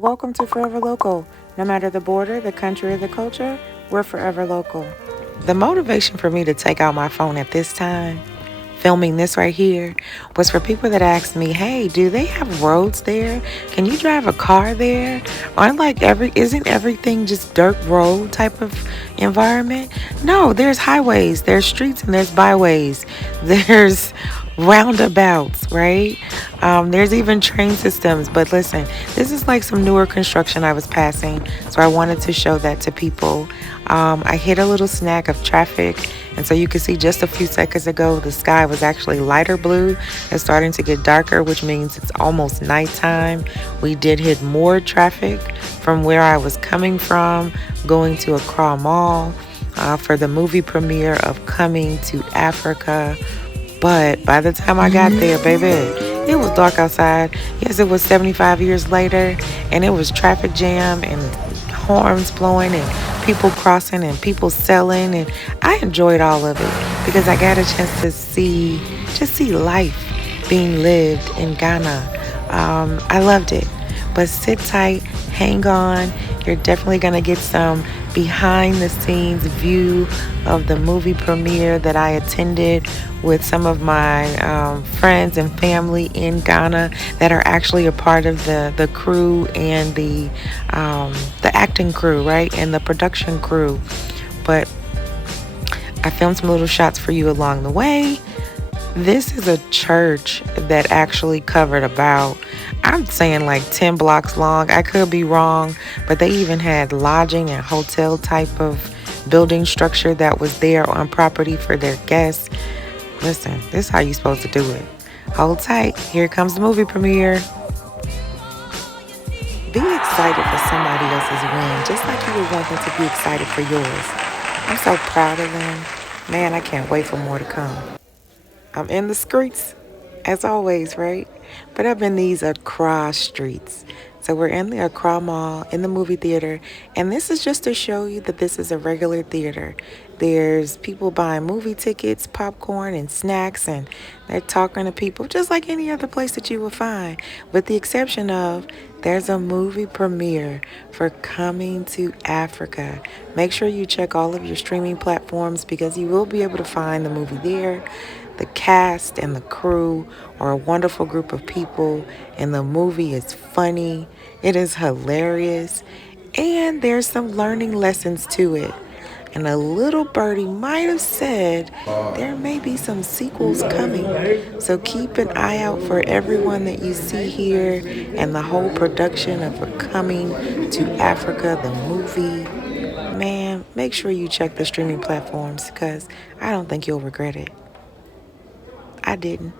Welcome to Forever Local. No matter the border, the country, or the culture, we're forever local. The motivation for me to take out my phone at this time, filming this right here, was for people that asked me, hey, do they have roads there? Can you drive a car there? Isn't everything just dirt road type of environment? No, there's highways, there's streets, and there's byways. There's roundabouts, right? There's even train systems. But listen, this is like some newer construction I was passing, so I wanted to show that to people. I hit a little snag of traffic, and so you can see just a few seconds ago, the sky was actually lighter blue. It's starting to get darker, which means it's almost nighttime. We did hit more traffic from where I was coming from, going to Accra Mall for the movie premiere of Coming to Africa. But by the time I got there, baby, it was dark outside. Yes, it was 75 years later, and it was traffic jam and horns blowing and people crossing and people selling. And I enjoyed all of it because I got a chance to see life being lived in Ghana. I loved it. But sit tight, hang on. You're definitely going to get some behind the scenes view of the movie premiere that I attended with some of my friends and family in Ghana that are actually a part of the crew and the acting crew, right? And the production crew. But I filmed some little shots for you along the way. This is a church that actually covered about, I'm saying like 10 blocks long. I could be wrong, but they even had lodging and hotel type of building structure that was there on property for their guests. Listen, this is how you're supposed to do it. Hold tight. Here comes the movie premiere. Be excited for somebody else's win, just like you would want them to be excited for yours. I'm so proud of them. Man, I can't wait for more to come. I'm in the streets, as always, right? But I'm in these Accra streets. So we're in the Accra Mall, in the movie theater, and this is just to show you that this is a regular theater. There's people buying movie tickets, popcorn, and snacks, and they're talking to people just like any other place that you would find, with the exception of there's a movie premiere for Coming to Africa. Make sure you check all of your streaming platforms because you will be able to find the movie there. The cast and the crew are a wonderful group of people, and the movie is funny. It is hilarious, and there's some learning lessons to it. And a little birdie might have said there may be some sequels coming. So keep an eye out for everyone that you see here and the whole production of Coming to Africa, the movie. Man, make sure you check the streaming platforms because I don't think you'll regret it. I didn't.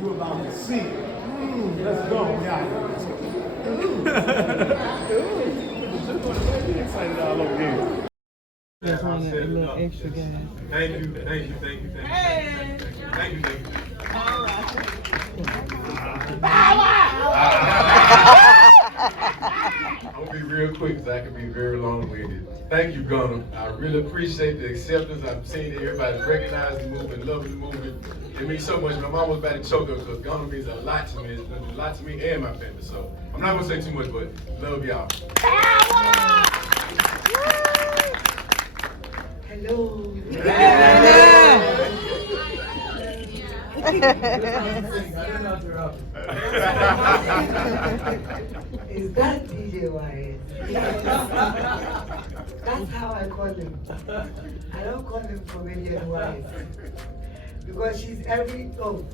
You about to see. Let's go. Yeah. Ooh. Ooh. Excited all over here. Just want a little extra gas. Thank you, thank you, thank you, thank you. Hey. Thank you, thank you. I'm gonna be real quick because I can be very long-winded. Thank you, Gunnar. I really appreciate the acceptance. I've seen everybody recognize the movement, loving the movement. It means so much. My mom was about to choke up because Gunnar means a lot to me. It's gonna do a lot to me and my family. So I'm not gonna say too much, but love y'all. Hello. Is that DJ Wyatt? That's how I call him. I don't call him comedian Wyatt. Because he's everything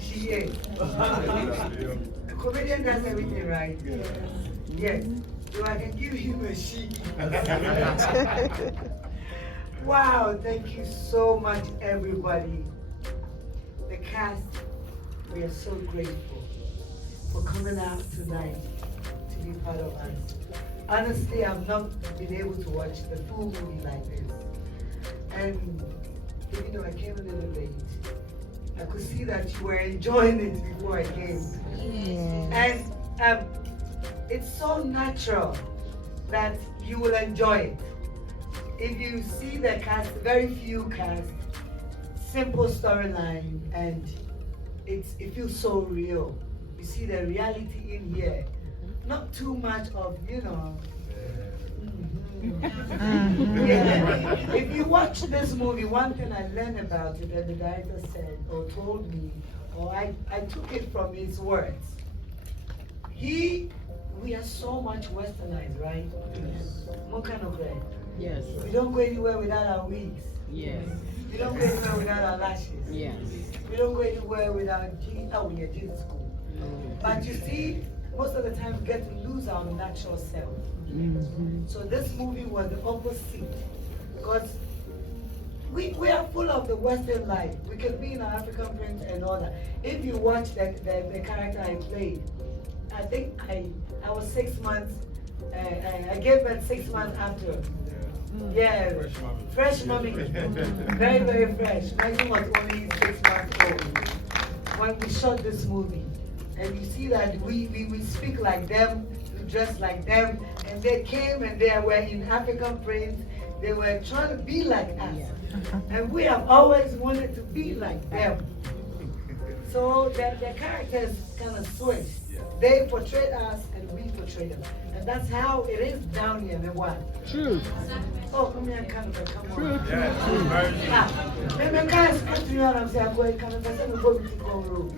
she is. A comedian does everything right. Yes. So I can give him a she. Wow, thank you so much, everybody. The cast, we are so grateful for coming out tonight to be part of us. Honestly, I've not been able to watch the full movie like this. And even though I came a little late, I could see that you were enjoying it before I came. Yes. And it's so natural that you will enjoy it. If you see the cast, very few cast, simple storyline, and it feels so real. You see the reality in here. Not too much of, Yeah. If you watch this movie, one thing I learned about it, and the director said or told me, or I took it from his words. We are so much westernized, right? Yes. Yes. We don't go anywhere without our wigs. Yes. We don't go anywhere without our lashes. Yes. We don't go anywhere without jeans. Oh, we are jeans school. But you see, most of the time we get to lose our natural self. So this movie was the opposite. Because we are full of the Western life. We can be in our African print and all that. If you watch the character I played, I think I was 6 months, I gave birth 6 months after. Yeah, fresh mommy. Very, very fresh. Mine was only 6 months old when we shot this movie. And you see that we speak like them, we dress like them, and they came and they were in African print. They were trying to be like us. And we have always wanted to be like them. So the characters kind of switched. They portrayed us and we portrayed them. And that's how it is down here in the world. True. Oh, come here, Canada, come on. True. Then guys come to you and say, I'm going to Canada, I'm going to go room.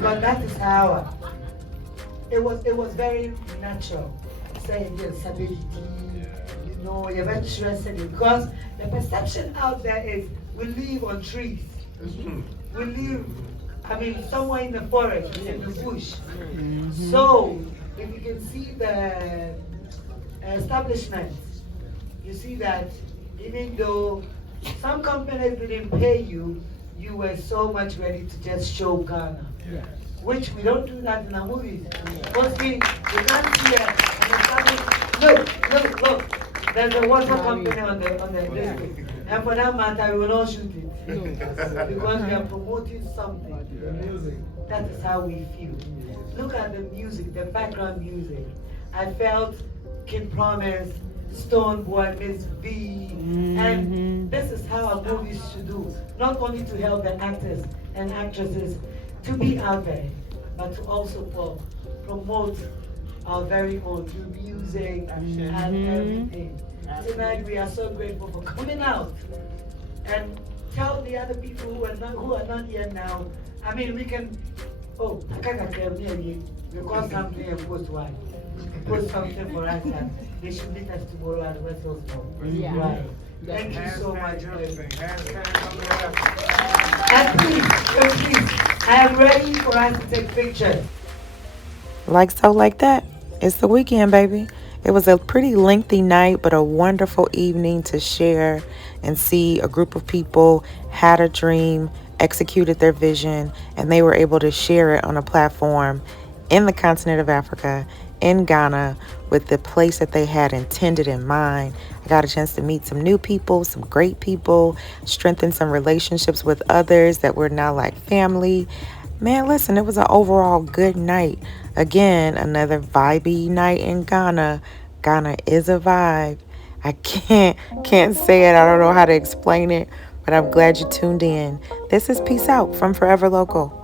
But that is how it was very natural. Saying yes, stability, you're very stressed because the perception out there is we live on trees. We live, somewhere in the forest, in the bush. So, if you can see the establishment, you see that even though some companies didn't pay you, you were so much ready to just show Ghana. Yeah. Which we don't do that in our movies. Mostly, you can't see look, there's a water company on the district. And for that matter, we will not shoot it. Because we are promoting something. That is how we feel. Look at the music, the background music. I felt Kid Promise, Stone Boy, Miss V, and this is how our movies should do. Not only to help the actors and actresses to be out there, but to also promote our very own through music and everything. Tonight we are so grateful for coming out and tell the other people who are not here now. We can, I can't tell me, we call something and post one. Post something for us that they should meet us tomorrow at West Osmo. Yeah. Right. Thank you so much. And please, I am ready for us to take pictures. Like so, like that. It's the weekend, baby. It was a pretty lengthy night, but a wonderful evening to share and see a group of people had a dream, executed their vision, and they were able to share it on a platform in the continent of Africa in Ghana with the place that they had intended in mind. I got a chance to meet some new people, some great people, strengthen some relationships with others that were now like family. Man, listen, it was an overall good night. Again, another vibey night in Ghana. Ghana is a vibe. I can't say it. I don't know how to explain it, but I'm glad you tuned in. This is Peace Out from Forever Local.